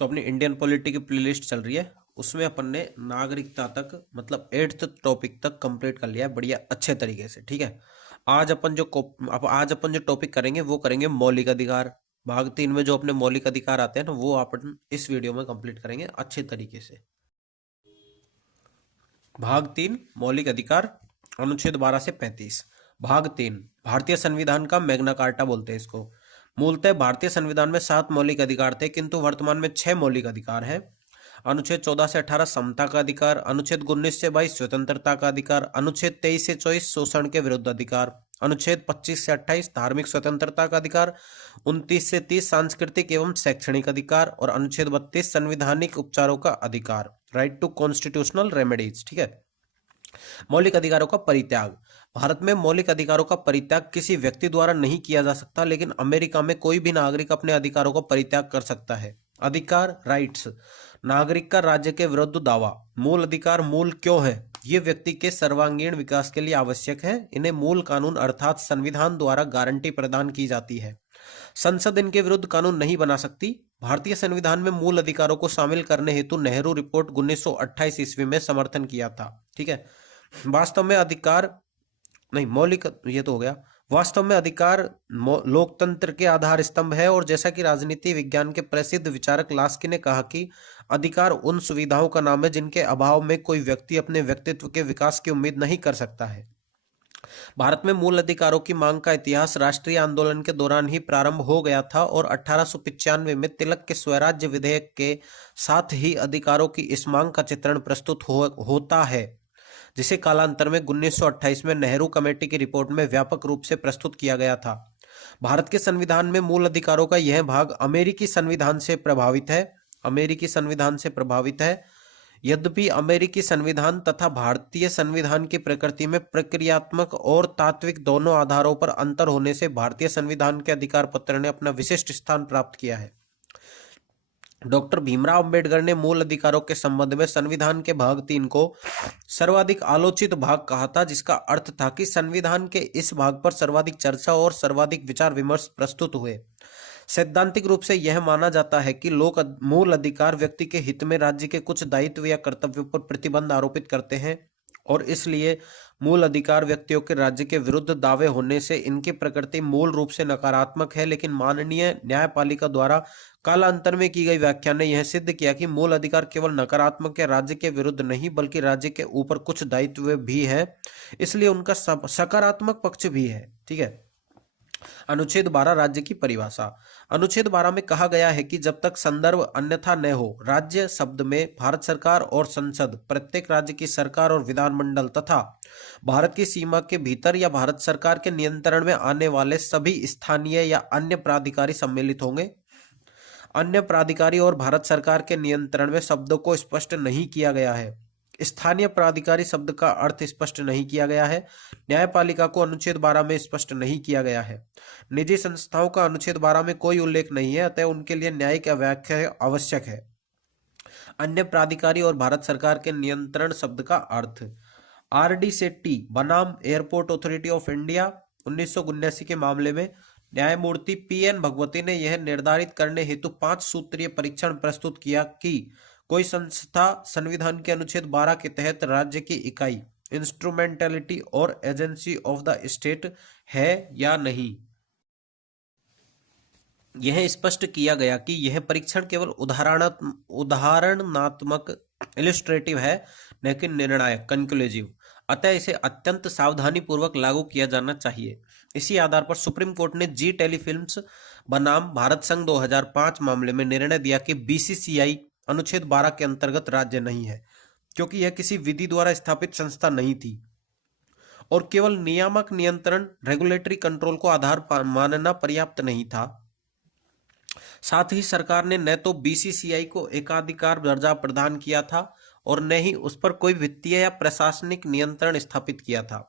तो अपनी Indian polity की प्लेलिस्ट चल रही है, उसमें अपन ने नागरिकता तक मतलब 8th टॉपिक तक कंप्लीट कर लिया है बढ़िया अच्छे तरीके से। ठीक है, आज अपन जो टॉपिक करेंगे वो करेंगे मौलिक अधिकार। भाग 3 में जो अपने मौलिक अधिकार आते हैं ना, वो अपन इस वीडियो में कंप्लीट करेंगे अच्छे तरीके से। भाग 3 मौलिक अधिकार, अनुच्छेद 12 से 35। भाग 3 भारतीय संविधान का मैग्ना कार्टा बोलते हैं इसको। मूलतः भारतीय संविधान में 7 मौलिक अधिकार थे, किंतु वर्तमान में 6 मौलिक अधिकार हैं। अनुच्छेद 14 से 18 समता का अधिकार, अनुच्छेद 19 से 22 स्वतंत्रता का अधिकार, अनुच्छेद 23 से 24 शोषण के विरुद्ध अधिकार, अनुच्छेद 25 से 28 धार्मिक स्वतंत्रता का अधिकार, 29 से 30 सांस्कृतिक एवं शैक्षणिक अधिकार और अनुच्छेद 32 संवैधानिक उपचारों का अधिकार, राइट टू कॉन्स्टिट्यूशनल रेमेडीज। ठीक है, मौलिक अधिकारों का परित्याग। भारत में मौलिक अधिकारों का परित्याग किसी व्यक्ति द्वारा नहीं किया जा सकता, लेकिन अमेरिका में कोई भी नागरिक अपने अधिकारों का परित्याग कर सकता है। अधिकार, राइट्स। नागरिक का राज्य के विरुद्ध दावा। मूल अधिकार मूल क्यों है? ये व्यक्ति के सर्वांगीण विकास के लिए आवश्यक है। इन्हें मूल कानून अर्थात संविधान द्वारा गारंटी प्रदान की जाती है। संसद इनके विरुद्ध कानून नहीं बना सकती। भारतीय संविधान में मूल अधिकारों को शामिल करने हेतु नेहरू रिपोर्ट 1928 ईस्वी में समर्थन किया था। ठीक है, वास्तव में अधिकार नहीं, मौलिक ये तो हो गया। वास्तव में अधिकार लोकतंत्र के आधार स्तंभ है, और जैसा कि राजनीति विज्ञान के प्रसिद्ध विचारक लास्की ने कहा कि अधिकार उन सुविधाओं का नाम है जिनके अभाव में कोई व्यक्ति अपने व्यक्तित्व के विकास की उम्मीद नहीं कर सकता है। भारत में मूल अधिकारों की मांग का इतिहास राष्ट्रीय आंदोलन के दौरान ही प्रारंभ हो गया था, और 1895 में तिलक के स्वराज्य विधेयक के साथ ही अधिकारों की इस मांग का चित्रण प्रस्तुत होता है, जिसे कालांतर में 1928 में नेहरू कमेटी की रिपोर्ट में व्यापक रूप से प्रस्तुत किया गया था। भारत के संविधान में मूल अधिकारों का यह भाग अमेरिकी संविधान से प्रभावित है। अमेरिकी संविधान से प्रभावित है। यद्यपि अमेरिकी संविधान तथा भारतीय संविधान की प्रकृति में प्रक्रियात्मक और तात्विक दोनों आधारों पर अंतर होने से भारतीय संविधान के अधिकार पत्र ने अपना विशिष्ट स्थान प्राप्त किया है। डॉक्टर भीमराव अंबेडकर ने मूल अधिकारों के संबंध में संविधान के भाग 3 को सर्वाधिक आलोचित भाग कहा था, जिसका अर्थ था कि संविधान के इस भाग पर सर्वाधिक चर्चा और सर्वाधिक विचार विमर्श प्रस्तुत हुए। सैद्धांतिक रूप से यह माना जाता है कि मूल अधिकार व्यक्ति के हित में राज्य के कुछ दायित्व या कर्तव्यों पर प्रतिबंध आरोपित करते हैं, और इसलिए मूल अधिकार व्यक्तियों के राज्य के विरुद्ध दावे होने से इनकी प्रकृति मूल रूप से नकारात्मक है। लेकिन माननीय न्यायपालिका द्वारा कालांतर में की गई व्याख्या ने यह सिद्ध किया कि मूल अधिकार केवल नकारात्मक या राज्य के विरुद्ध नहीं, बल्कि राज्य के ऊपर कुछ दायित्व भी है, इसलिए उनका सकारात्मक पक्ष भी है। ठीक है, अनुच्छेद 12 राज्य की परिभाषा। अनुच्छेद 12 में कहा गया है कि जब तक संदर्भ अन्यथा न हो, राज्य शब्द में भारत सरकार और संसद, प्रत्येक राज्य की सरकार और विधानमंडल तथा भारत की सीमा के भीतर या भारत सरकार के नियंत्रण में आने वाले सभी स्थानीय या अन्य प्राधिकारी सम्मिलित होंगे। अन्य प्राधिकारी और भारत सरकार के नियंत्रण में शब्दों को स्पष्ट नहीं किया गया है। स्थानीय प्राधिकारी शब्द का अर्थ स्पष्ट नहीं किया गया है। न्यायपालिका को अनुच्छेद 12 में स्पष्ट नहीं किया गया है। निजी संस्थाओं का अनुच्छेद 12 में कोई उल्लेख नहीं है, अतः उनके लिए न्यायिक व्याख्या आवश्यक है। अन्य प्राधिकारी और भारत सरकार के नियंत्रण शब्द का अर्थ। आरडी सेट्टी बनाम एयरपोर्ट अथॉरिटी ऑफ इंडिया 1979 के मामले में न्यायमूर्ति पीएन भगवती ने यह निर्धारित करने हेतु 5 सूत्रीय परीक्षण प्रस्तुत किया कि कोई संस्था संविधान के अनुच्छेद 12 के तहत राज्य की इकाई, इंस्ट्रूमेंटलिटी और एजेंसी ऑफ द स्टेट है या नहीं। यह स्पष्ट किया गया कि यह परीक्षण केवल उदाहरणात्मक इलिस्ट्रेटिव है, न कि निर्णायक कंक्लूसिव, अतः इसे अत्यंत सावधानी पूर्वक लागू किया जाना चाहिए। इसी आधार पर सुप्रीम कोर्ट ने जी टेलीफिल्म्स बनाम भारत संघ 2005 मामले में निर्णय दिया कि बीसीसीआई अनुच्छेद 12 के अंतर्गत राज्य नहीं है, क्योंकि यह किसी विधि द्वारा स्थापित संस्था नहीं थी और केवल नियामक नियंत्रण रेगुलेटरी कंट्रोल को आधार मानना पर्याप्त नहीं था। साथ ही सरकार ने न तो बीसीसीआई को एकाधिकार दर्जा प्रदान किया था और न ही उस पर कोई वित्तीय या प्रशासनिक नियंत्रण स्थापित किया था।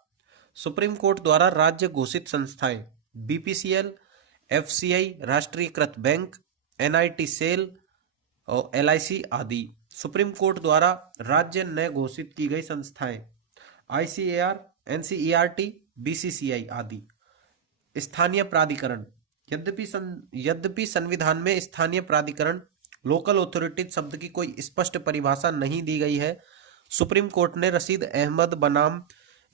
सुप्रीम कोर्ट द्वारा राज्य घोषित संस्थाएं बीपीसीएल, एफसीआई, राष्ट्रीयकृत बैंक, एनआईटी सेल और एलआईसी आदि। सुप्रीम कोर्ट द्वारा राज्य न घोषित की गई संस्थाएं आईसीएआर, एनसीईआरटी, बीसीसीआई आदि। स्थानीय प्राधिकरण। यद्यपि संविधान में स्थानीय प्राधिकरण लोकल अथॉरिटी शब्द की कोई स्पष्ट परिभाषा नहीं दी गई है। सुप्रीम कोर्ट ने रशीद अहमद बनाम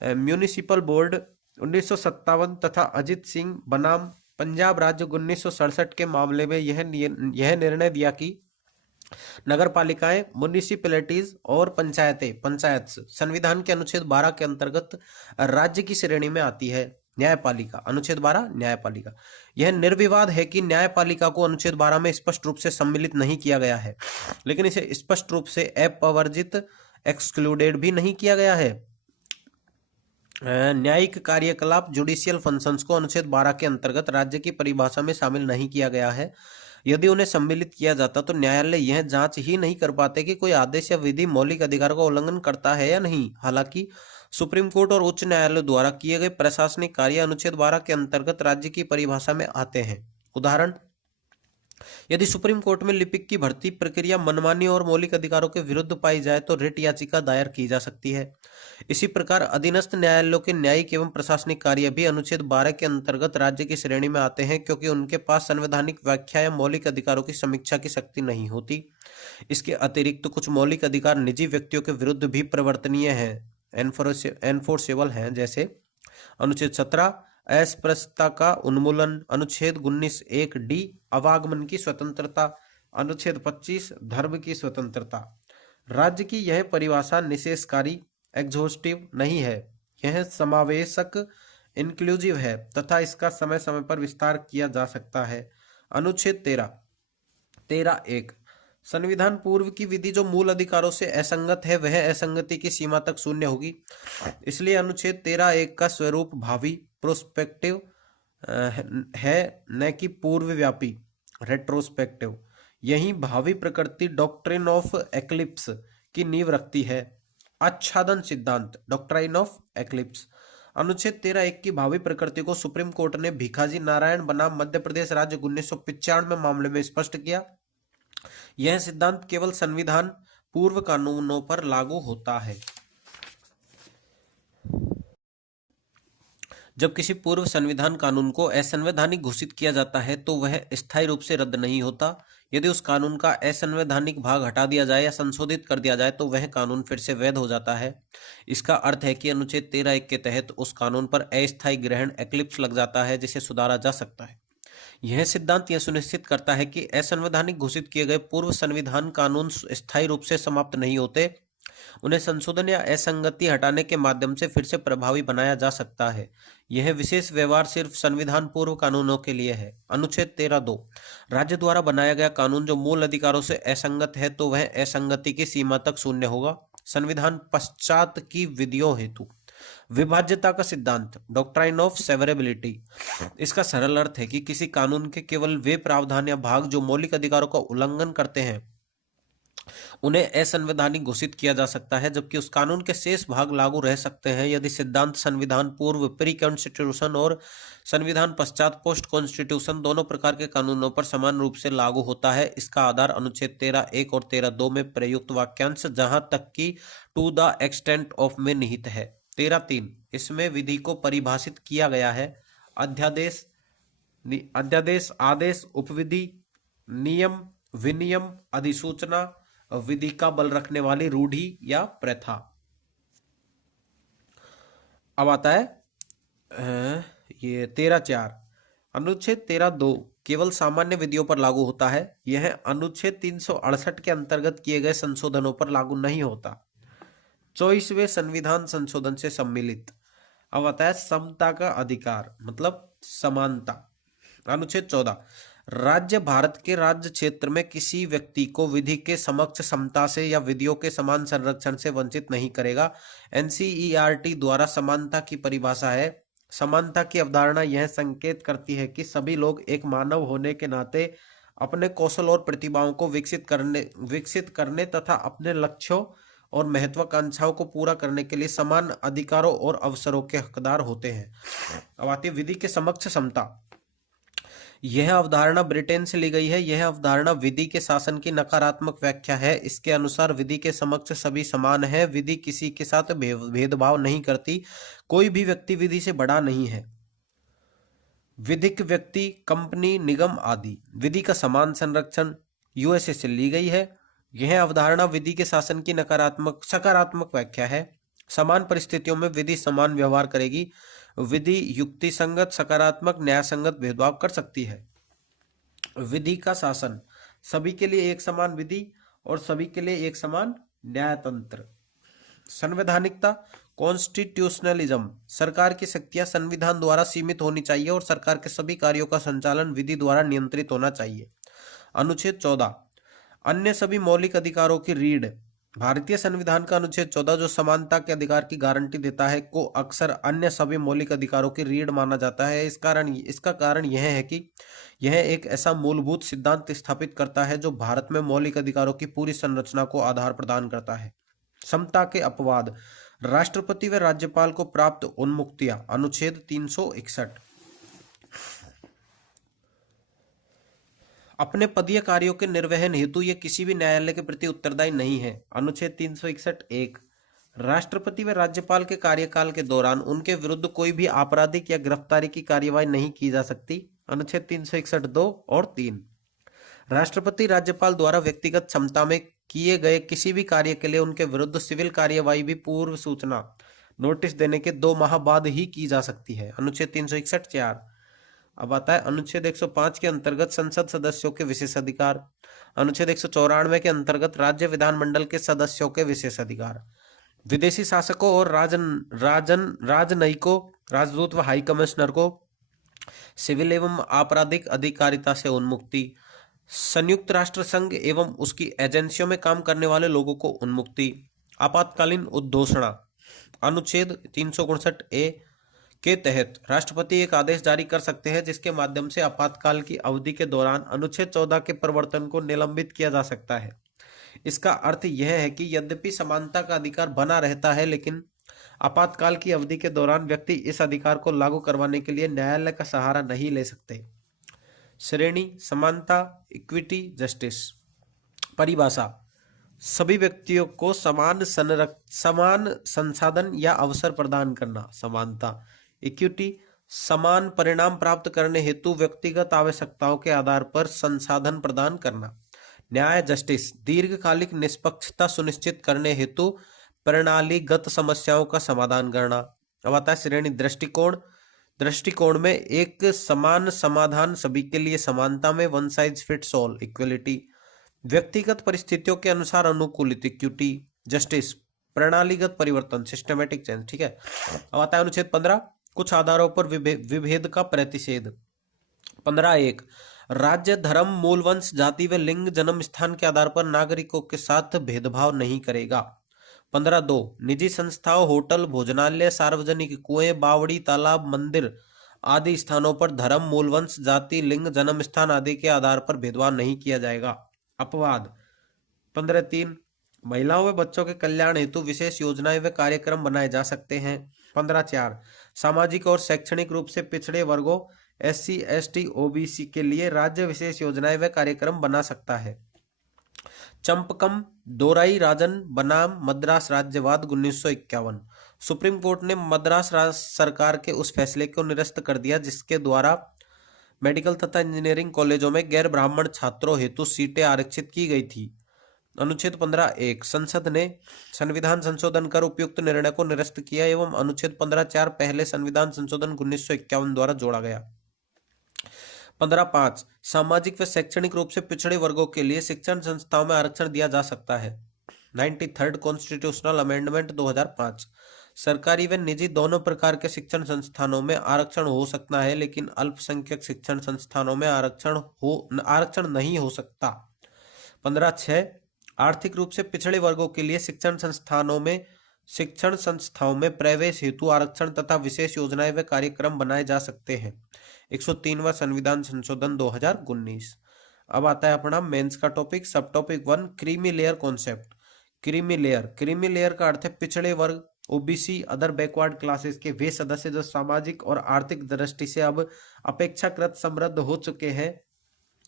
म्यूनिसिपल बोर्ड 1957 तथा अजित सिंह बनाम पंजाब राज्य 1967 के मामले में यह निर्णय दिया कि नगर पालिकाएं, म्युनिसिपैलिटीज और पंचायत संविधान के अनुच्छेद 12 के अंतर्गत राज्य की श्रेणी में आती है। न्यायपालिका, अनुच्छेद 12 न्यायपालिका। यह निर्विवाद है कि न्यायपालिका को अनुच्छेद 12 में स्पष्ट रूप से सम्मिलित नहीं किया गया है, लेकिन इसे स्पष्ट रूप से अपवर्जित एक्सक्लूडेड भी नहीं किया गया है। न्यायिक कार्यकलाप जुडिशियल फंक्शंस को अनुच्छेद 12 के अंतर्गत राज्य की परिभाषा में शामिल नहीं किया गया है। यदि उन्हें सम्मिलित किया जाता तो न्यायालय यह जांच ही नहीं कर पाते कि कोई आदेश या विधि मौलिक अधिकारों का उल्लंघन करता है या नहीं। हालांकि सुप्रीम कोर्ट और उच्च न्यायालय द्वारा किए गए प्रशासनिक कार्य अनुच्छेद 12 के अंतर्गत राज्य की परिभाषा में आते हैं। उदाहरण, यदि सुप्रीम कोर्ट में लिपिक की भर्ती प्रक्रिया मनमानी और मौलिक अधिकारों के विरुद्ध पाई जाए तो रिट याचिका दायर की जा सकती है। इसी प्रकार अधीनस्थ न्यायालयों के न्यायिक एवं प्रशासनिक कार्य भी अनुच्छेद 12 के अंतर्गत राज्य की श्रेणी में आते हैं, क्योंकि उनके पास संवैधानिक व्याख्या या मौलिक अधिकारों की समीक्षा की शक्ति नहीं होती। इसके अतिरिक्त कुछ मौलिक अधिकार निजी व्यक्तियों के विरुद्ध भी परिवर्तनीय हैं, एनफोर्सेबल हैं, जैसे अनुच्छेद 17 अस्पृश्यता का उन्मूलन, अनुच्छेद 19(1)(d) आवागमन की स्वतंत्रता, अनुच्छेद 25 धर्म की स्वतंत्रता। राज्य की यह परिभाषा निषेधकारी एग्जॉस्टिव नहीं है, यह समावेशक इंक्लूसिव है तथा इसका समय समय पर विस्तार किया जा सकता है। अनुच्छेद 13(1) संविधान पूर्व की विधि जो मूल अधिकारों से असंगत है वह असंगति की सीमा तक शून्य होगी। इसलिए अनुच्छेद 13(1) का स्वरूप भावी प्रोस्पेक्टिव है, न कि पूर्वव्यापी रेट्रोस्पेक्टिव। यही भावी प्रकृति डॉक्ट्रिन ऑफ एक्लिप्स की नींव रखती है। आच्छादन सिद्धांत, डॉक्ट्राइन ऑफ एक्लिप्स। अनुच्छेद 13(1) की भावी प्रकृति को सुप्रीम कोर्ट ने भिखाजी नारायण बनाम मध्य प्रदेश राज्य 1995 मामले में स्पष्ट किया। यह सिद्धांत केवल संविधान पूर्व कानूनों पर लागू होता है। जब किसी पूर्व संविधान कानून को असंवैधानिक घोषित किया जाता है तो वह स्थायी रूप से रद्द नहीं होता। यदि उस कानून का असंवैधानिक भाग हटा दिया जाए या संशोधित कर दिया जाए तो वह कानून फिर से वैध हो जाता है। इसका अर्थ है कि अनुच्छेद 13(1) के तहत उस कानून पर अस्थायी ग्रहण एक्लिप्स लग जाता है, जिसे सुधारा जा सकता है। यह सिद्धांत यह सुनिश्चित करता है कि असंवैधानिक घोषित किए गए पूर्व संविधान कानून स्थायी रूप से समाप्त नहीं होते, उन्हें संशोधन या असंगति हटाने के माध्यम से फिर से प्रभावी बनाया जा सकता है। यह विशेष व्यवहार सिर्फ संविधान पूर्व कानूनों के लिए है। अनुच्छेद 13(2) राज्य द्वारा बनाया गया कानून जो मूल अधिकारों से असंगत है तो वह असंगति की सीमा तक शून्य होगा। संविधान पश्चात की विधियों हेतु विभाज्यता का सिद्धांत, डॉक्ट्राइन ऑफ सेवरेबिलिटी। इसका सरल अर्थ है कि किसी कानून के केवल वे प्रावधान या भाग जो मौलिक अधिकारों का उल्लंघन करते हैं उन्हें असंवैधानिक घोषित किया जा सकता है, जबकि उस कानून के शेष भाग लागू रह सकते हैं यदि सिद्धांत संविधान पूर्व प्री कॉन्स्टिट्यूशन और संविधान पश्चात पोस्ट कॉन्स्टिट्यूशन दोनों प्रकार के कानूनों पर समान रूप से लागू होता है। इसका आधार अनुच्छेद 13(1) और 13(2) में प्रयुक्त वाक्यांश जहां तक कि टू द एक्सटेंट ऑफ में निहित है। 13(3) इसमें विधि को परिभाषित किया गया है। अध्यादेश, आदेश, उपविधि, नियम, विनियम, अधिसूचना, विधि का बल रखने वाली रूढ़ि या प्रथा। अब आता है ये 13(4) अनुच्छेद 13(2) केवल सामान्य विधियों पर लागू होता है। यह अनुच्छेद 368 के अंतर्गत किए गए संशोधनों पर लागू नहीं होता। 24वें संविधान संशोधन से सम्मिलित। अब आता है समता का अधिकार, मतलब समानता। अनुच्छेद 14 राज्य भारत के राज्य क्षेत्र में किसी व्यक्ति को विधि के समक्ष समता से या विधियों के समान संरक्षण से वंचित नहीं करेगा। NCERT द्वारा समानता की परिभाषा है। समानता की अवधारणा यह संकेत करती है कि सभी लोग एक मानव होने के नाते अपने कौशल और प्रतिभाओं को विकसित करने तथा अपने लक्ष्यों और महत्वाकांक्षाओं को पूरा करने के लिए समान अधिकारों और अवसरों के हकदार होते हैं। अब आती है विधि के समक्ष समता। यह अवधारणा ब्रिटेन से ली गई है। यह अवधारणा विधि के शासन की नकारात्मक व्याख्या है। इसके अनुसार विधि के समक्ष सभी समान है। विधि किसी के साथ भेदभाव नहीं करती। कोई भी व्यक्ति विधि से बड़ा नहीं है। विधिक व्यक्ति, कंपनी, निगम आदि। विधि का समान संरक्षण। यूएसए से ली गई है। यह अवधारणा विधि के शासन की नकारात्मक सकारात्मक व्याख्या है। समान परिस्थितियों में विधि समान व्यवहार करेगी। विधि युक्ति संगत, सकारात्मक, न्याय संगत भेदभाव कर सकती है। विधि का शासन, सभी के लिए एक समान विधि और सभी के लिए एक समान न्यायतंत्र। संवैधानिकता, कॉन्स्टिट्यूशनलिज्म, सरकार की शक्तियां संविधान द्वारा सीमित होनी चाहिए और सरकार के सभी कार्यों का संचालन विधि द्वारा नियंत्रित होना चाहिए। अनुच्छेद 14, अन्य सभी मौलिक अधिकारों की रीढ़। भारतीय संविधान का अनुच्छेद 14 जो समानता के अधिकार की गारंटी देता है को अक्सर अन्य सभी मौलिक अधिकारों की रीढ़ माना जाता है। इसका कारण यह है कि यह एक ऐसा मूलभूत सिद्धांत स्थापित करता है जो भारत में मौलिक अधिकारों की पूरी संरचना को आधार प्रदान करता है। समता के अपवाद, राष्ट्रपति व राज्यपाल को प्राप्त उन्मुक्तियां। अनुच्छेद 361, अपने पदीय कार्यों के निर्वहन हेतु ये किसी भी न्यायालय के प्रति उत्तरदायी नहीं है। अनुच्छेद 361(1), राष्ट्रपति व राज्यपाल के कार्यकाल के दौरान उनके विरुद्ध कोई भी आपराधिक या गिरफ्तारी की कार्यवाही नहीं की जा सकती। अनुच्छेद 361(2) और 3, राष्ट्रपति राज्यपाल द्वारा व्यक्तिगत क्षमता में किए गए किसी भी कार्य के लिए उनके विरुद्ध सिविल कार्यवाही भी पूर्व सूचना नोटिस देने के 2 माह बाद ही की जा सकती है। अनुच्छेद 361(4). अब आता है अनुच्छेद 105 के अंतर्गत संसद सदस्यों के विशेषाधिकार। अनुच्छेद 194 के अंतर्गत राज्य विधानमंडल के सदस्यों के विशेषाधिकार। विदेशी शासकों और राजनयिकों, राजदूत व हाई कमिश्नर को सिविल एवं आपराधिक अधिकारिता से उन्मुक्ति। संयुक्त राष्ट्र संघ एवं उसकी एजेंसियों में काम करने वाले लोगों को उन्मुक्ति। आपातकालीन उद्घोषणा, अनुच्छेद 359(a) के तहत राष्ट्रपति एक आदेश जारी कर सकते हैं जिसके माध्यम से आपातकाल की अवधि के दौरान अनुच्छेद 14 के परिवर्तन को निलंबित किया जा सकता है। इसका अर्थ यह है कि यद्यपि समानता का अधिकार बना रहता है, लेकिन आपातकाल की अवधि के दौरान व्यक्ति इस अधिकार को लागू करवाने के लिए न्यायालय का सहारा नहीं ले सकते। श्रेणी, समानता, इक्विटी, जस्टिस। परिभाषा, सभी व्यक्तियों को समान संसाधन या अवसर प्रदान करना। समानता। इक्विटी, समान परिणाम प्राप्त करने हेतु व्यक्तिगत आवश्यकताओं के आधार पर संसाधन प्रदान करना। न्याय, जस्टिस, दीर्घकालिक निष्पक्षता सुनिश्चित करने हेतु प्रणालीगत समस्याओं का समाधान करना। अब आता है श्रेणी। दृष्टिकोण में एक समान समाधान सभी के लिए। समानता में one size fits all, equality. व्यक्तिगत परिस्थितियों के अनुसार अनुकूलित, इक्विटी। जस्टिस, प्रणालीगत परिवर्तन, सिस्टमेटिक चेंज। ठीक है। अब आता है अनुच्छेद 15, कुछ आधारों पर विभेद का प्रतिषेध। 15(1), राज्य, धर्म, मूल वंश, जाति व लिंग, जन्म स्थान के आधार पर नागरिकों के साथ भेदभाव नहीं करेगा। 15(2), निजी संस्थाओं, होटल, भोजनालय, सार्वजनिक कुएं, बावड़ी, तालाब, मंदिर आदि स्थानों पर धर्म, मूल वंश, जाति, लिंग, जन्म स्थान आदि के आधार पर भेदभाव नहीं किया जाएगा। अपवाद। 15(3), महिलाओं व बच्चों के कल्याण हेतु विशेष योजनाएं व कार्यक्रम बनाए जा सकते हैं। 15(4), सामाजिक और शैक्षणिक रूप से पिछड़े वर्गों SC, ST, OBC के लिए राज्य विशेष योजनाएं व कार्यक्रम बना सकता है। चंपकम दोराई राजन बनाम मद्रास राज्यवाद 1951। सुप्रीम कोर्ट ने मद्रास सरकार के उस फैसले को निरस्त कर दिया जिसके द्वारा मेडिकल तथा इंजीनियरिंग कॉलेजों में गैर ब्राह्मण छात्रों हेतु सीटें आरक्षित की गई थी। अनुच्छेद 15(1), संसद ने संविधान संशोधन कर उपयुक्त निर्णय को निरस्त किया एवं अनुच्छेद 15(4) पहले संविधान संशोधन 1951 द्वारा जोड़ा गया। 15(5), सामाजिक व शैक्षणिक रूप से पिछड़े वर्गों के लिए शिक्षण संस्थाओं में आरक्षण दिया जा सकता है। 93rd कॉन्स्टिट्यूशनल अमेंडमेंट 2005, सरकारी व निजी दोनों प्रकार के शिक्षण संस्थानों में आरक्षण हो सकता है, लेकिन अल्पसंख्यक शिक्षण संस्थानों में आरक्षण नहीं हो सकता। 15(6), आर्थिक रूप से पिछड़े वर्गों के लिए शिक्षण संस्थाओं में प्रवेश हेतु आरक्षण तथा विशेष योजनाएं व कार्यक्रम बनाए जा सकते हैं। 103वां संविधान संशोधन 2019। अब आता है अपना मेंस का टॉपिक। सब topic 1, creamy layer concept. Creamy layer का अर्थ है पिछड़े वर्ग, OBC, अदर बैकवर्ड क्लासेस के वे सदस्य जो सामाजिक और आर्थिक दृष्टि से अब अपेक्षाकृत समृद्ध हो चुके हैं।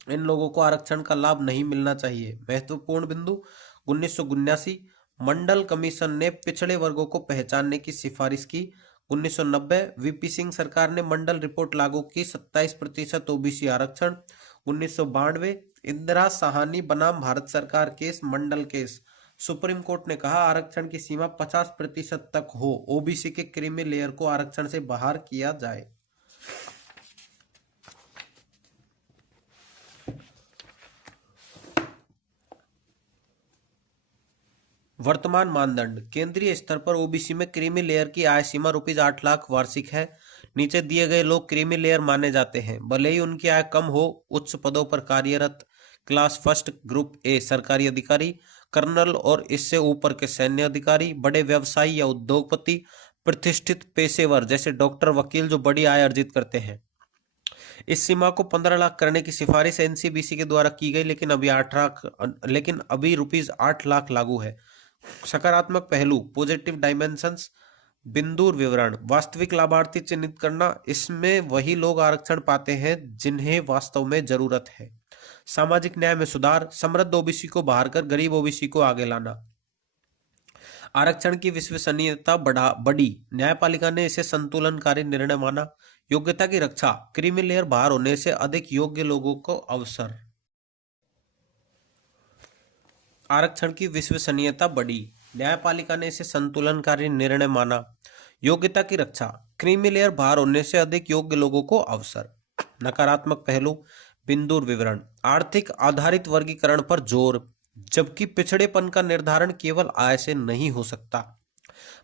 इन लोगों को आरक्षण का लाभ नहीं मिलना चाहिए। महत्वपूर्ण बिंदु 1979 मंडल कमीशन ने पिछड़े वर्गों को पहचानने की सिफारिश की। 1990 VP सिंह सरकार ने मंडल रिपोर्ट लागू की। 27% OBC आरक्षण। 1992 इंदिरा साहनी बनाम भारत सरकार केस मंडल केस। सुप्रीम कोर्ट ने कहा आरक्षण की सीमा 50% तक हो, ओबीसी के क्रीमी लेयर को आरक्षण से बाहर किया जाए। वर्तमान मानदंड। केंद्रीय स्तर पर ओबीसी में क्रीमी लेयर की आय सीमा ₹8 लाख वार्षिक है। नीचे दिए गए लोग क्रीमी लेयर माने जाते हैं, भले ही उनकी आय कम हो। उच्च पदों पर कार्यरत क्लास फर्स्ट, ग्रुप ए सरकारी अधिकारी, कर्नल और इससे ऊपर के सैन्य अधिकारी, बड़े व्यवसायी या उद्योगपति, प्रतिष्ठित पेशेवर जैसे डॉक्टर, वकील जो बड़ी आय अर्जित करते हैं। इस सीमा को 15 लाख करने की सिफारिश एनसीबीसी के द्वारा की गई, लेकिन अभी ₹8 लाख लागू है। सकारात्मक पहलू, पॉजिटिव डायमेंशंस, बिंदु विवरण, वास्तविक लाभार्थी चिन्हित करना, इसमें वही लोग आरक्षण पाते हैं जिन्हें वास्तव में जरूरत है। सामाजिक न्याय में सुधार, समृद्ध ओबीसी को बाहर कर गरीब ओबीसी को आगे लाना। आरक्षण की विश्वसनीयता बढ़ी, न्यायपालिका ने इसे संतुलनकारी निर्णय माना। योग्यता की रक्षा, क्रीमी लेयर बाहर होने से अधिक योग्य लोगों को अवसर। आरक्षण की विश्वसनीयता बढ़ी, न्यायपालिका ने इसे संतुलनकारी निर्णय माना। योग्यता की रक्षा, क्रीमी लेयर बाहर होने से अधिक योग्य लोगों को अवसर। नकारात्मक पहलू, बिंदु विवरण, आर्थिक आधारित वर्गीकरण पर जोर, जबकि पिछड़ेपन का निर्धारण केवल आय से नहीं हो सकता।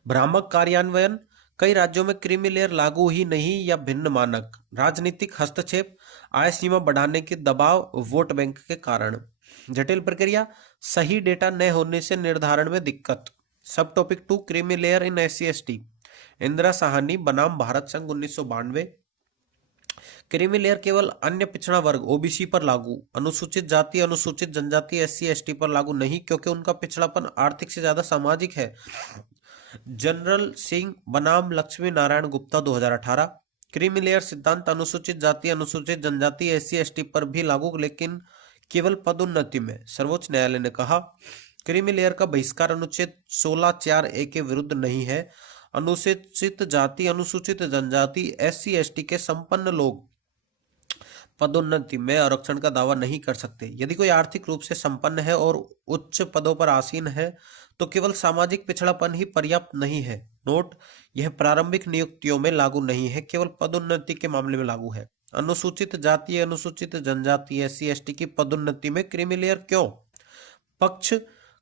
भ्रामक कार्यान्वयन, कई राज्यों में क्रीमी लेयर लागू ही नहीं या भिन्न मानक। राजनीतिक हस्तक्षेप, आय सीमा बढ़ाने के दबाव, वोट बैंक के कारण। जटिल प्रक्रिया, सही डेटा न होने से निर्धारण में दिक्कत। सब topic 2, creamy layer in SC ST. Indira Sahni बनाम भारत संघ 1992। क्रीमी लेयर केवल अन्य पिछड़ा वर्ग ओबीसी पर लागू, अनुसूचित जाति, अनुसूचित जनजाति, एससी एसटी पर लागू नहीं, क्योंकि उनका पिछड़ापन आर्थिक से ज्यादा सामाजिक है। जनरल सिंह बनाम लक्ष्मी नारायण गुप्ता 2018। क्रीमी लेयर सिद्धांत अनुसूचित जाति, अनुसूचित जनजाति, एससी एसटी पर भी लागू, लेकिन केवल पदोन्नति में। सर्वोच्च न्यायालय ने कहा क्रीमी लेयर का बहिष्कार अनुच्छेद 16(4)(a) के विरुद्ध नहीं है। अनुसूचित जाति, अनुसूचित जनजाति, एससी एसटी के संपन्न लोग पदोन्नति में आरक्षण का दावा नहीं कर सकते। यदि कोई आर्थिक रूप से संपन्न है और उच्च पदों पर आसीन है तो केवल सामाजिक पिछड़ापन ही पर्याप्त नहीं है। नोट, यह प्रारंभिक नियुक्तियों में लागू नहीं है, केवल पदोन्नति के मामले में लागू है। अनुसूचित जाति, अनुसूचित जनजाति, एससी एसटी की पदोन्नति में क्रीमी लेयर क्यों? पक्ष,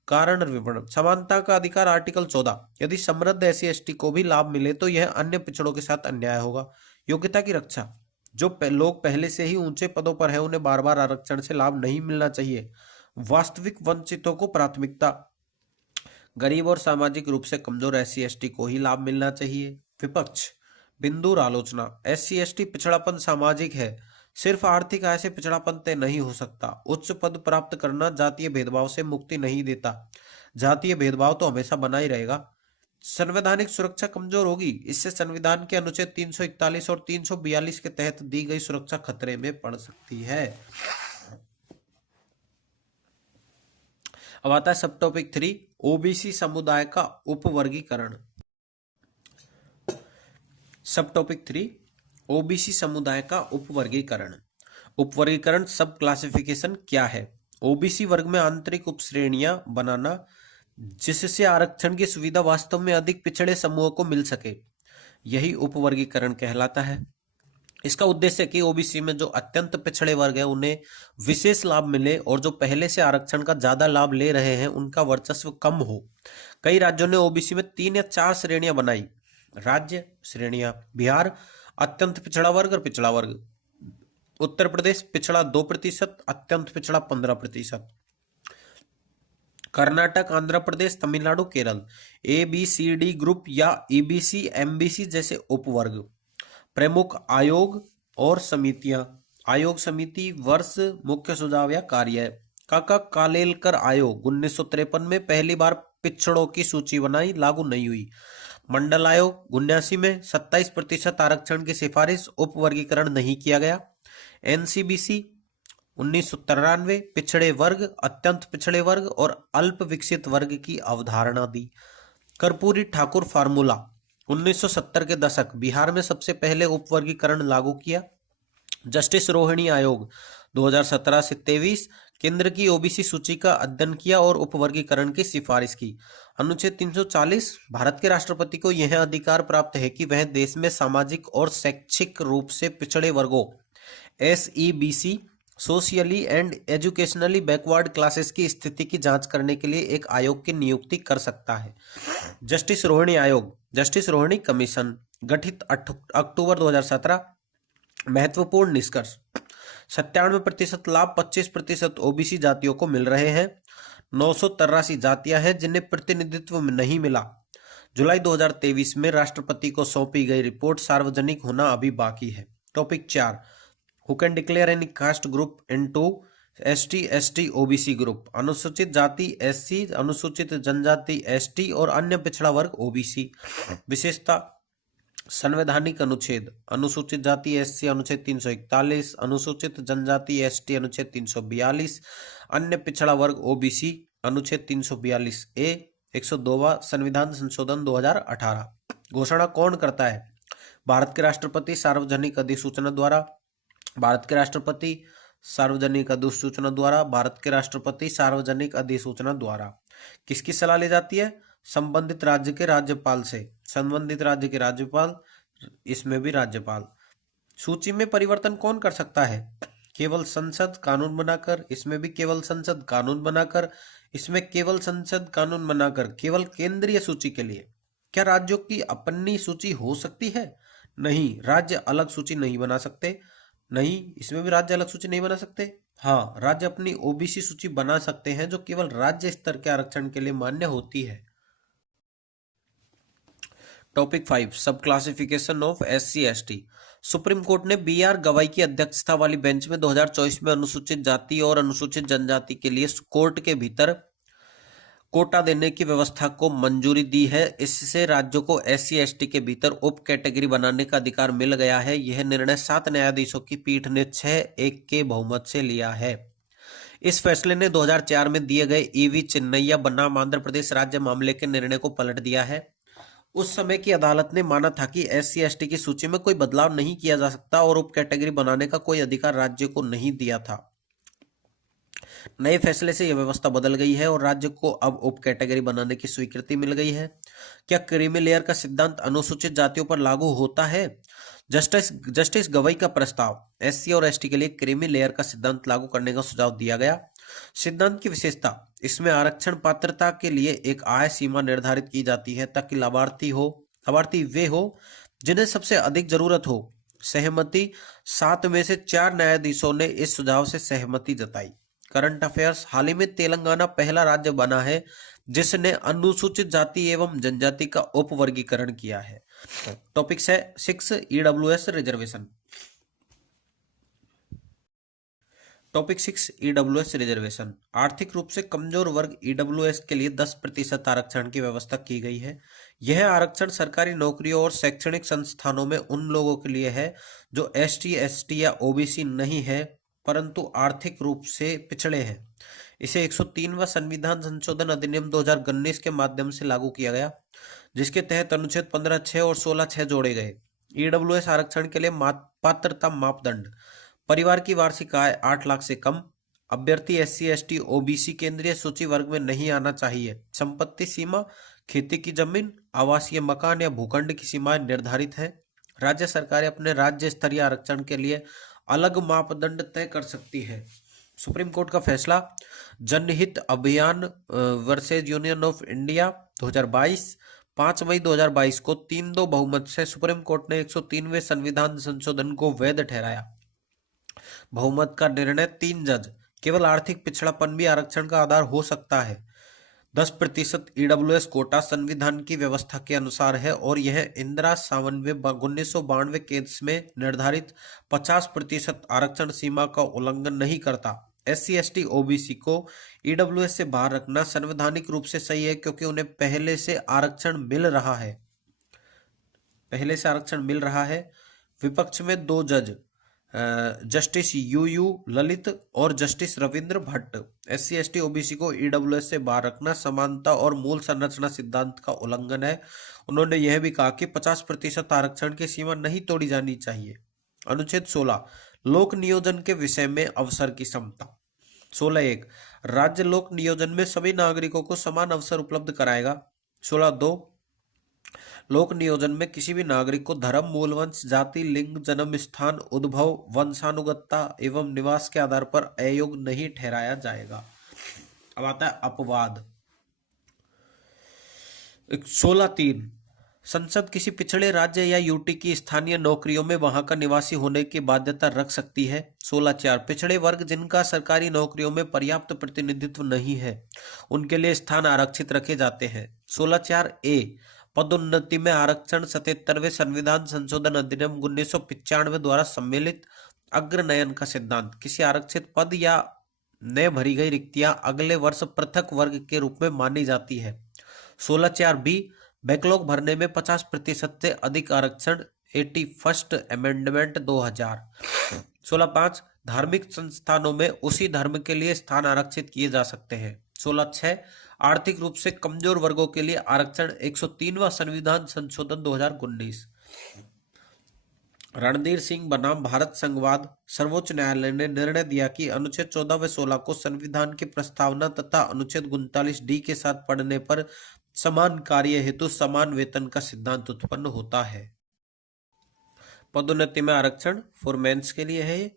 कारण विवरण। समानता का अधिकार, आर्टिकल 14। यदि समृद्ध एससी एसटी को भी लाभ मिले तो यह अन्य पिछड़ों के साथ अन्याय होगा। योग्यता की रक्षा, जो लोग पहले से ही ऊंचे पदों पर हैं उन्हें बार बार आरक्षण से लाभ नहीं मिलना चाहिए। वास्तविक वंचितों को प्राथमिकता, गरीब और सामाजिक रूप से कमजोर एससी एसटी को ही लाभ मिलना चाहिए। विपक्ष, बिंदु आलोचना, एससी एसटी पिछड़ापन सामाजिक है, सिर्फ आर्थिक आय से पिछड़ापन तय नहीं हो सकता। उच्च पद प्राप्त करना जातीय भेदभाव से मुक्ति नहीं देता, जातीय भेदभाव तो हमेशा बना ही रहेगा। संवैधानिक सुरक्षा कमजोर होगी, इससे संविधान के अनुच्छेद 341 और 342 के तहत दी गई सुरक्षा खतरे में पड़ सकती है। अब आता है सब टॉपिक 3, ओबीसी समुदाय का उपवर्गीकरण। सब टॉपिक 3, ओबीसी समुदाय का उपवर्गीकरण। उपवर्गीकरण सब क्लासिफिकेशन क्या है? ओबीसी वर्ग में आंतरिक उपश्रेणियां बनाना जिससे आरक्षण की सुविधा वास्तव में अधिक पिछड़े समूहों को मिल सके, यही उपवर्गीकरण कहलाता है। इसका उद्देश्य है कि ओबीसी में जो अत्यंत पिछड़े वर्ग है उन्हें विशेष लाभ मिले और जो पहले से आरक्षण का ज्यादा लाभ ले रहे हैं उनका वर्चस्व कम हो। कई राज्यों ने ओबीसी में 3 या 4 श्रेणियां बनाई। राज्य श्रेणियां: बिहार अत्यंत पिछड़ा वर्ग और पिछड़ा वर्ग, उत्तर प्रदेश पिछड़ा 2%, अत्यंत पिछड़ा 15%, कर्नाटक, आंध्र प्रदेश, तमिलनाडु, केरल ABCD ग्रुप या EBC MBC जैसे उपवर्ग। प्रमुख आयोग और समितियां: आयोग समिति, वर्ष, मुख्य सुझाव या कार्य। काका कालेलकर आयोग 1953 में पहली बार पिछड़ों की सूची बनाई, लागू नहीं हुई। मंडल आयोग 79 में 27% आरक्षण की सिफारिश, उपवर्गीकरण नहीं किया गया। NCBC 1993 पिछड़े वर्ग, अत्यंत पिछड़े वर्ग और अल्प विकसित वर्ग की अवधारणा दी। कर्पूरी ठाकुर फार्मूला 1970 के दशक, बिहार में सबसे पहले उपवर्गीकरण लागू किया। जस्टिस रोहिणी आयोग 2017 से 23, केंद्र की ओबीसी सूची का अध्ययन किया और उपवर्गीकरण की सिफारिश की। अनुच्छेद 340, भारत के राष्ट्रपति को यह अधिकार प्राप्त है कि वह देश में सामाजिक और शैक्षिक रूप से पिछड़े वर्गों SEBC socially and educationally backward classes की स्थिति की जांच करने के लिए एक आयोग की नियुक्ति कर सकता है। जस्टिस रोहिणी आयोग, जस्टिस रोहिणी कमीशन, गठित अक्टूबर 2017। महत्वपूर्ण निष्कर्ष: 97% लाभ 25% ओबीसी जातियों को मिल रहे हैं। 983 जातियां हैं जिन्हें प्रतिनिधित्व नहीं मिला। जुलाई 2023 में राष्ट्रपति को सौंपी गई रिपोर्ट सार्वजनिक होना अभी बाकी है। Topic 4, who can declare any caste group into ST ST OBC group? अनुसूचित जाति SC, अनुसूचित जनजाति ST और अन्य पिछड़ा वर्ग OBC। विशेषता: संवैधानिक अनुच्छेद: अनुसूचित जाति SC अनुच्छेद 341, अनुसूचित जनजाति ST अनुच्छेद 342, अन्य पिछड़ा वर्ग OBC अनुच्छेद 342A। 102वां संविधान संशोधन 2018। घोषणा कौन करता है? भारत के राष्ट्रपति सार्वजनिक अधिसूचना द्वारा। भारत के राष्ट्रपति सार्वजनिक अधिसूचना द्वारा। भारत के राष्ट्रपति सार्वजनिक अधिसूचना द्वारा। किसकी सलाह ली जाती है? संबंधित राज्य के राज्यपाल से। संबंधित राज्य के राज्यपाल, इसमें भी राज्यपाल। सूची में परिवर्तन कौन कर सकता है? केवल संसद कानून बनाकर, इसमें भी केवल संसद कानून बनाकर, इसमें केवल संसद कानून बनाकर। केवल केंद्रीय सूची के लिए। क्या राज्यों की अपनी सूची हो सकती है? नहीं, राज्य अलग सूची नहीं बना सकते। नहीं, इसमें भी राज्य अलग सूची नहीं बना सकते। हाँ, राज्य अपनी ओबीसी सूची बना सकते हैं जो केवल राज्य स्तर के आरक्षण के लिए मान्य होती है। टॉपिक 5, सब classification of SC ST। Supreme court ने BR गवाई की अध्यक्षता वाली बेंच में 2024 में अनुसूचित जाति और अनुसूचित जनजाति के लिए कोर्ट के भीतर कोटा देने की व्यवस्था को मंजूरी दी है। इससे राज्यों को SC ST के भीतर उप कैटेगरी बनाने का अधिकार मिल गया है। यह निर्णय 7 न्यायाधीशों की पीठ ने 6-1 के बहुमत से लिया है। इस फैसले ने 2004 में दिए गए EV चिन्नैया बनाम आंध्र प्रदेश राज्य मामले के निर्णय को पलट दिया है। उस समय की अदालत ने माना था कि SC ST की सूची में कोई बदलाव नहीं किया जा सकता और उप कैटेगरी बनाने का कोई अधिकार राज्य को नहीं दिया था। नए फैसले से यह व्यवस्था बदल गई है और राज्य को अब उप कैटेगरी बनाने की स्वीकृति मिल गई है। क्या क्रीमी लेयर का सिद्धांत अनुसूचित जातियों पर लागू होता है? जस्टिस गवाई का प्रस्ताव: SC और ST के लिए क्रीमी लेयर का सिद्धांत लागू करने का सुझाव दिया गया। सिद्धांत की विशेषता: इसमें आरक्षण पात्रता के लिए एक आय सीमा निर्धारित की जाती है ताकि लाभार्थी वे हो जिन्हें सबसे अधिक जरूरत हो। सहमति: 7 में से 4 न्यायाधीशों ने इस सुझाव से सहमति जताई। करंट अफेयर्स: हाल ही में तेलंगाना पहला राज्य बना है जिसने अनुसूचित जाति एवं जनजाति का उपवर्गीकरण किया है। Topic 6, EWS reservation. Topic 6, EWS reservation. आर्थिक रूप से कमजोर वर्ग EWS के लिए 10% आरक्षण की व्यवस्था की गई है। यह आरक्षण सरकारी नौकरियों और शैक्षणिक संस्थानों में उन लोगों के लिए है जो ST ST या OBC नहीं है परंतु आर्थिक रूप से पिछड़े हैं। इसे 103वां संविधान संशोधन अधिनियम 2019 के माध्यम से लागू किया गया, जिसके तहत अनुच्छेद 15(6) और 16(6) जोड़े गए। EWS आरक्षण के लिए पात्रता मापदंड: परिवार की वार्षिक आय 8 लाख से कम, अभ्यर्थी SC ST OBC केंद्रीय सूची वर्ग में नहीं आना चाहिए, संपत्ति सीमा, खेती की जमीन, आवासीय मकान या भूखंड की सीमाएं निर्धारित है। राज्य सरकारें अपने राज्य स्तरीय आरक्षण के लिए अलग मापदंड तय कर सकती है। सुप्रीम कोर्ट का फैसला: जनहित अभियान वर्सेज यूनियन ऑफ इंडिया 2022, 5 मई 2022 को 3-2 बहुमत से सुप्रीम कोर्ट ने 103वें संविधान संशोधन को वैध ठहराया। बहुमत का निर्णय 3 जज: केवल आर्थिक पिछड़ापन भी आरक्षण का आधार हो सकता है। 10% EWS कोटा संविधान की व्यवस्था के अनुसार है और यह इंदिरा 1992 केस में निर्धारित 50% आरक्षण सीमा का उल्लंघन नहीं करता। SC ST OBC को EWS से बाहर रखना संवैधानिक रूप से सही है क्योंकि उन्हें पहले से आरक्षण मिल रहा है। विपक्ष में 2 जज, जस्टिस UU ललित और justice Ravindra Bhatt: SC ST OBC को EWS से बाहर रखना समानता और मूल संरचना सिद्धांत का उल्लंघन है। उन्होंने यह भी कहा कि 50% आरक्षण की सीमा नहीं तोड़ी जानी चाहिए। अनुच्छेद 16, लोक नियोजन के विषय में अवसर की समता। 16(1) राज्य लोक नियोजन में सभी नागरिकों को समान अवसर उपलब्ध कराएगा। 16(2) लोक नियोजन में किसी भी नागरिक को धर्म, मूल वंश, जाति, लिंग, जन्म स्थान, उद्भव, वंशानुगतता एवं निवास के आधार पर अयोग्य नहीं ठहराया जाएगा। अब आता है अपवाद। 16(3) संसद किसी पिछड़े राज्य या यूटी की स्थानीय नौकरियों में वहां का निवासी होने की बाध्यता रख सकती है। 16(4) पिछड़े वर्ग जिनका सरकारी नौकरियों में पर्याप्त प्रतिनिधित्व नहीं है उनके लिए स्थान आरक्षित रखे जाते हैं। 16(4)(a) पदोन्नति में आरक्षण 77वें संविधान संशोधन अधिनियम 1995 द्वारा सम्मिलित अग्रनयन का सिद्धांत। किसी आरक्षित पद या नए भरी गई रिक्तियां अगले वर्ष पृथक वर्ग के रूप में मानी जाती है। 16(4)(b) बैकलॉग भरने में 50% से अधिक आरक्षण 81st अमेंडमेंट 2000। 16(5) धार्मिक संस्थानों में उसी धर्म के लिए स्थान आरक्षित किए जा सकते हैं। 16(6) आर्थिक रूप से कमजोर वर्गों के लिए आरक्षण 103वां संविधान संशोधन 2019। रणधीर सिंह बनाम भारत संघवाद। सर्वोच्च न्यायालय ने निर्णय दिया कि अनुच्छेद 14 व 16 को संविधान की प्रस्तावना तथा अनुच्छेद 39D के साथ पढ़ने पर समान कार्य हेतु समान वेतन का सिद्धांत उत्पन्न होता है। पदोन्नति में आरक्षण फॉर मेंस के लिए है।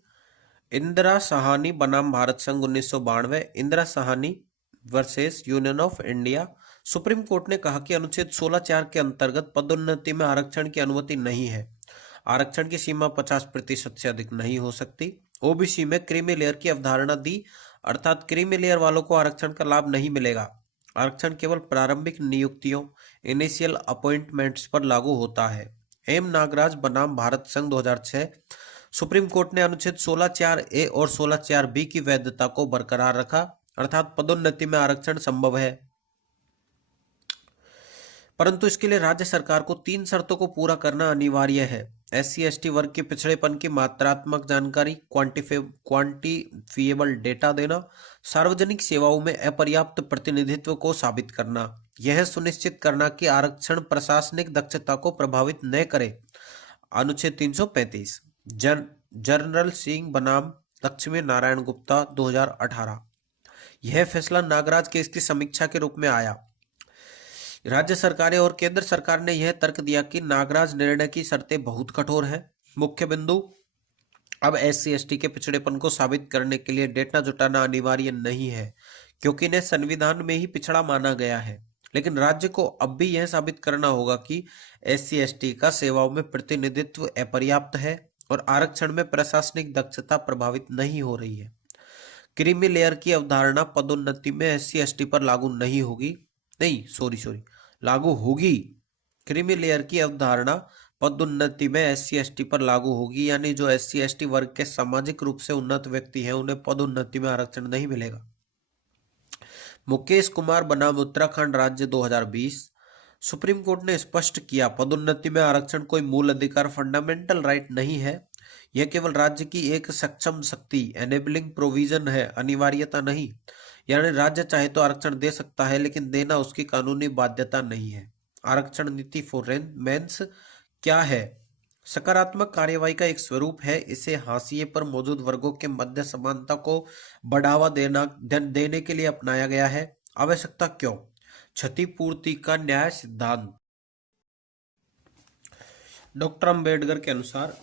इंदिरा साहनी बनाम भारत संघ 1992। Indira Sahni versus union of India. Supreme court ने कहा कि अनुच्छेद 16(4) के अंतर्गत पदोन्नति में आरक्षण की अनुमति नहीं है। आरक्षण की सीमा 50% से अधिक नहीं हो सकती। ओबीसी में क्रीमी लेयर की अवधारणा दी, अर्थात क्रीमी लेयर वालों को आरक्षण का लाभ नहीं मिलेगा। आरक्षण केवल प्रारंभिक नियुक्तियों इनिशियल अपॉइंटमेंट्स पर लागू होता है। एम नागराज बनाम भारत संघ 2006। सुप्रीम कोर्ट ने अनुच्छेद 16(4)(a) और 16(4)(b) की वैधता को बरकरार रखा, अर्थात पदोन्नति में आरक्षण संभव है, परंतु इसके लिए राज्य सरकार को 3 शर्तों को पूरा करना अनिवार्य है। SC/ST वर्ग के पिछड़ेपन की मात्रात्मक जानकारी, क्वांटिफिएबल डेटा देना, सार्वजनिक सेवाओं में अपर्याप्त प्रतिनिधित्व को साबित करना, यह सुनिश्चित करना कि आरक्षण प्रशासनिक दक्षता को प्रभावित न करे। अनुच्छेद 335। जनरल सिंह बनाम लक्ष्मी नारायण गुप्ता 2018। यह फैसला नागराज केस की समीक्षा के रूप में आया। राज्य सरकारें और केंद्र सरकार ने यह तर्क दिया कि नागराज निर्णय की शर्तें बहुत कठोर हैं। मुख्य बिंदु, अब SC/ST के पिछड़ेपन को साबित करने के लिए डेटा जुटाना अनिवार्य नहीं है, क्योंकि इन्हें संविधान में ही पिछड़ा माना गया है। लेकिन राज्य को अब भी यह साबित करना होगा कि SC/ST का सेवाओं में प्रतिनिधित्व अपर्याप्त है और आरक्षण में प्रशासनिक दक्षता प्रभावित नहीं हो रही है। क्रीमी लेयर की अवधारणा पदोन्नति में SC/ST पर लागू नहीं होगी, लागू होगी। क्रीमी लेयर की अवधारणा पदोन्नति में SC/ST पर लागू होगी, यानी जो SC/ST वर्ग के सामाजिक रूप से उन्नत व्यक्ति हैं उन्हें पदोन्नति में आरक्षण नहीं मिलेगा। मुकेश कुमार बनाम उत्तराखंड राज्य 2020। सुप्रीम कोर्ट ने स्पष्ट किया, पदोन्नति में आरक्षण कोई मूल अधिकार फंडामेंटल राइट नहीं है, यह केवल राज्य की एक सक्षम शक्ति एनेबलिंग प्रोविजन है, अनिवार्यता नहीं। यानी राज्य चाहे तो आरक्षण दे सकता है, लेकिन देना उसकी कानूनी बाध्यता नहीं है। आरक्षण नीति फॉर मेंस क्या है? सकारात्मक कार्यवाही का एक स्वरूप है। इसे हाशिए पर मौजूद वर्गों के मध्य समानता को बढ़ावा देने के लिए अपनाया गया है। आवश्यकता क्यों? क्षतिपूर्ति का न्याय सिद्धांत। डॉक्टर अंबेडकर के अनुसार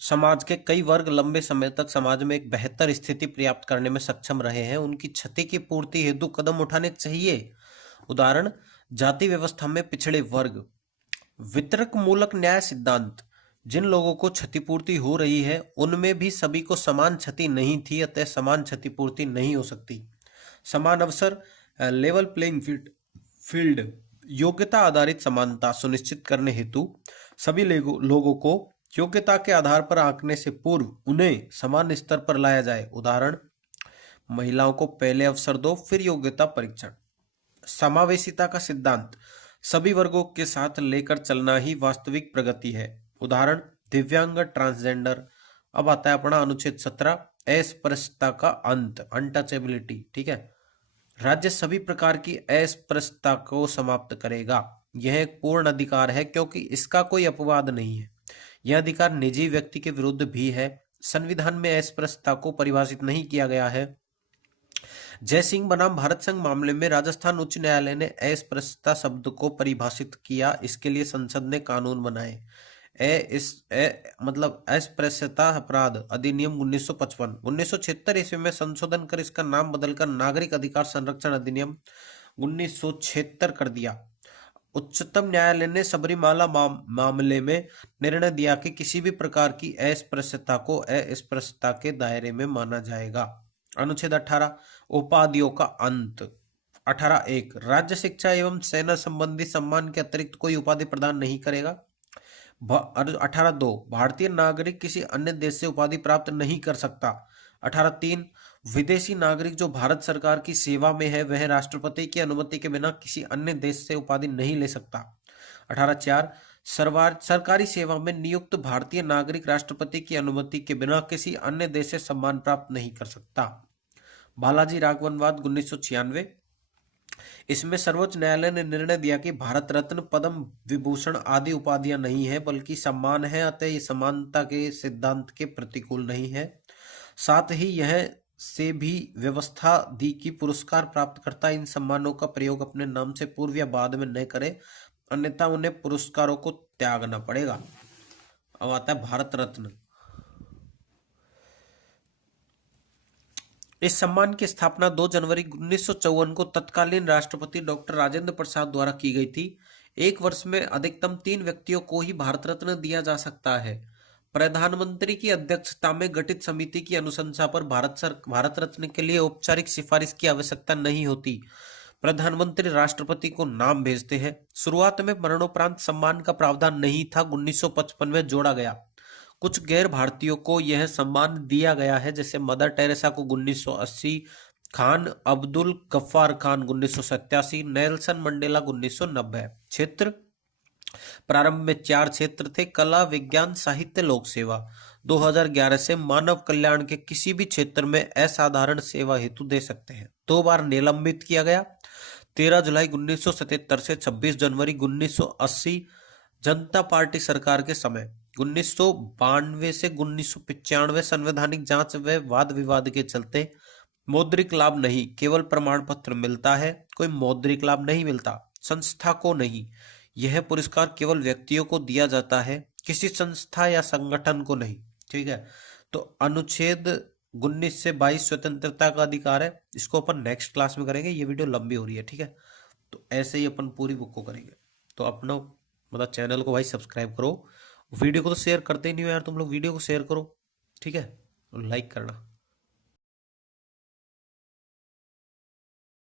समाज के कई वर्ग लंबे समय तक समाज में एक बेहतर स्थिति प्राप्त करने में सक्षम रहे हैं, उनकी क्षति की पूर्ति हेतु कदम उठाने चाहिए। उदाहरण, जाति व्यवस्था में पिछड़े वर्ग। वितरक मूलक न्याय सिद्धांत, जिन लोगों को क्षतिपूर्ति हो रही है उनमें भी सभी को समान क्षति नहीं थी, अतः समान क्षतिपूर्ति नहीं हो सकती। समान अवसर, लेवल प्लेइंग फील्ड, योग्यता आधारित समानता सुनिश्चित करने हेतु सभी लोगों को योग्यता के आधार पर आंकने से पूर्व उन्हें समान स्तर पर लाया जाए। उदाहरण, महिलाओं को पहले अवसर दो, फिर योग्यता परीक्षण। समावेशिता का सिद्धांत, सभी वर्गों के साथ लेकर चलना ही वास्तविक प्रगति है। उदाहरण, दिव्यांग, ट्रांसजेंडर। अब आता है अपना अनुच्छेद 17, अस्पृश्यता का अंत, अनटचेबिलिटी। ठीक है, राज्य सभी प्रकार की अस्पृश्यता को समाप्त करेगा। यह एक पूर्ण अधिकार है क्योंकि इसका कोई अपवाद नहीं है। यह अधिकार निजी व्यक्ति के विरुद्ध भी है। संविधान में अस्पृश्यता को परिभाषित नहीं किया गया है। जय सिंह बनाम भारत संघ मामले में राजस्थान उच्च न्यायालय ने अस्पृश्यता शब्द को परिभाषित किया। इसके लिए संसद ने कानून बनाए। मतलब अस्पृश्यता अपराध अधिनियम 1955। 1976 ईस्वी में संशोधन कर इसका नाम बदलकर नागरिक अधिकार संरक्षण अधिनियम 1976 कर दिया। उच्चतम न्यायालय ने सबरीमाला मामले में निर्णय दिया कि किसी भी प्रकार की अस्पृश्यता को अस्पृश्यता के दायरे में माना जाएगा। अनुच्छेद 18 उपाधियों का अंत। 18(1) राज्य शिक्षा एवं सेना संबंधी सम्मान के अतिरिक्त कोई उपाधि प्रदान नहीं करेगा। 18(2) भारतीय नागरिक किसी अन्य देश से उपाधि प्राप्त नहीं कर सकता। 18(3) विदेशी नागरिक जो भारत सरकार की सेवा में है वह राष्ट्रपति की अनुमति के बिना किसी अन्य देश से उपाधि नहीं ले सकता। 18(4) सरकारी सेवा में नियुक्त भारतीय नागरिक राष्ट्रपति की अनुमति के बिना किसी अन्य देश से सम्मान प्राप्त नहीं कर सकता। बालाजी राघवनवाद 1996। इसमें सर्वोच्च न्यायालय ने निर्णय दिया कि भारत रत्न, पद्म विभूषण आदि उपाधियां नहीं है बल्कि सम्मान है, अतः ये समानता के सिद्धांत के प्रतिकूल नहीं है। साथ ही यह से भी व्यवस्था दी कि पुरस्कार प्राप्तकर्ता इन सम्मानों का प्रयोग अपने नाम से पूर्व या बाद में न करे, अन्यथा उन्हें पुरस्कारों को त्यागना पड़ेगा। अब आता है भारत रत्न। इस सम्मान की स्थापना 2 जनवरी 1954 को तत्कालीन राष्ट्रपति डॉक्टर राजेंद्र प्रसाद द्वारा की गई थी। एक वर्ष में अधिकतम 3 व्यक्तियों को ही भारत रत्न दिया जा सकता है। प्रधानमंत्री की अध्यक्षता में गठित समिति की अनुशंसा पर भारत रत्न के लिए औपचारिक सिफारिश की आवश्यकता नहीं होती। प्रधानमंत्री राष्ट्रपति को नाम भेजते हैं। शुरुआत में मरणोपरांत सम्मान का प्रावधान नहीं था, 1955 में जोड़ा गया। कुछ गैर भारतीयों को यह सम्मान दिया गया है, जैसे मदर टेरेसा को 1980, खान अब्दुल गफ्फार खान 1987, नेल्सन मंडेला 1990। क्षेत्र प्रारंभ में 4 क्षेत्र थे: कला, विज्ञान, साहित्य, लोक सेवा। 2011 से मानव कल्याण के किसी भी क्षेत्र में असाधारण सेवा हेतु दे सकते हैं। 2 बार निलंबित किया गया। 13 जुलाई 1977 से 26 जनवरी 1980 जनता पार्टी सरकार के समय। 1992 से 1995 संवैधानिक जांच व वाद विवाद के चलते। मौद्रिक लाभ नहीं, केवल प्रमाण पत्र मिलता है, कोई मौद्रिक लाभ नहीं मिलता। संस्था को नहीं, यह पुरस्कार केवल व्यक्तियों को दिया जाता है, किसी संस्था या संगठन को नहीं। ठीक है, तो अनुच्छेद 19 से 22 स्वतंत्रता का अधिकार है। इसको अपन नेक्स्ट क्लास में करेंगे, ये वीडियो लंबी हो रही है। ठीक है, तो ऐसे ही अपन पूरी बुक को करेंगे। तो अपना मतलब चैनल को भाई सब्सक्राइब करो, वीडियो को तो शेयर करते ही नहीं हो यार तुम लोग, वीडियो को शेयर करो। ठीक है, और लाइक करना।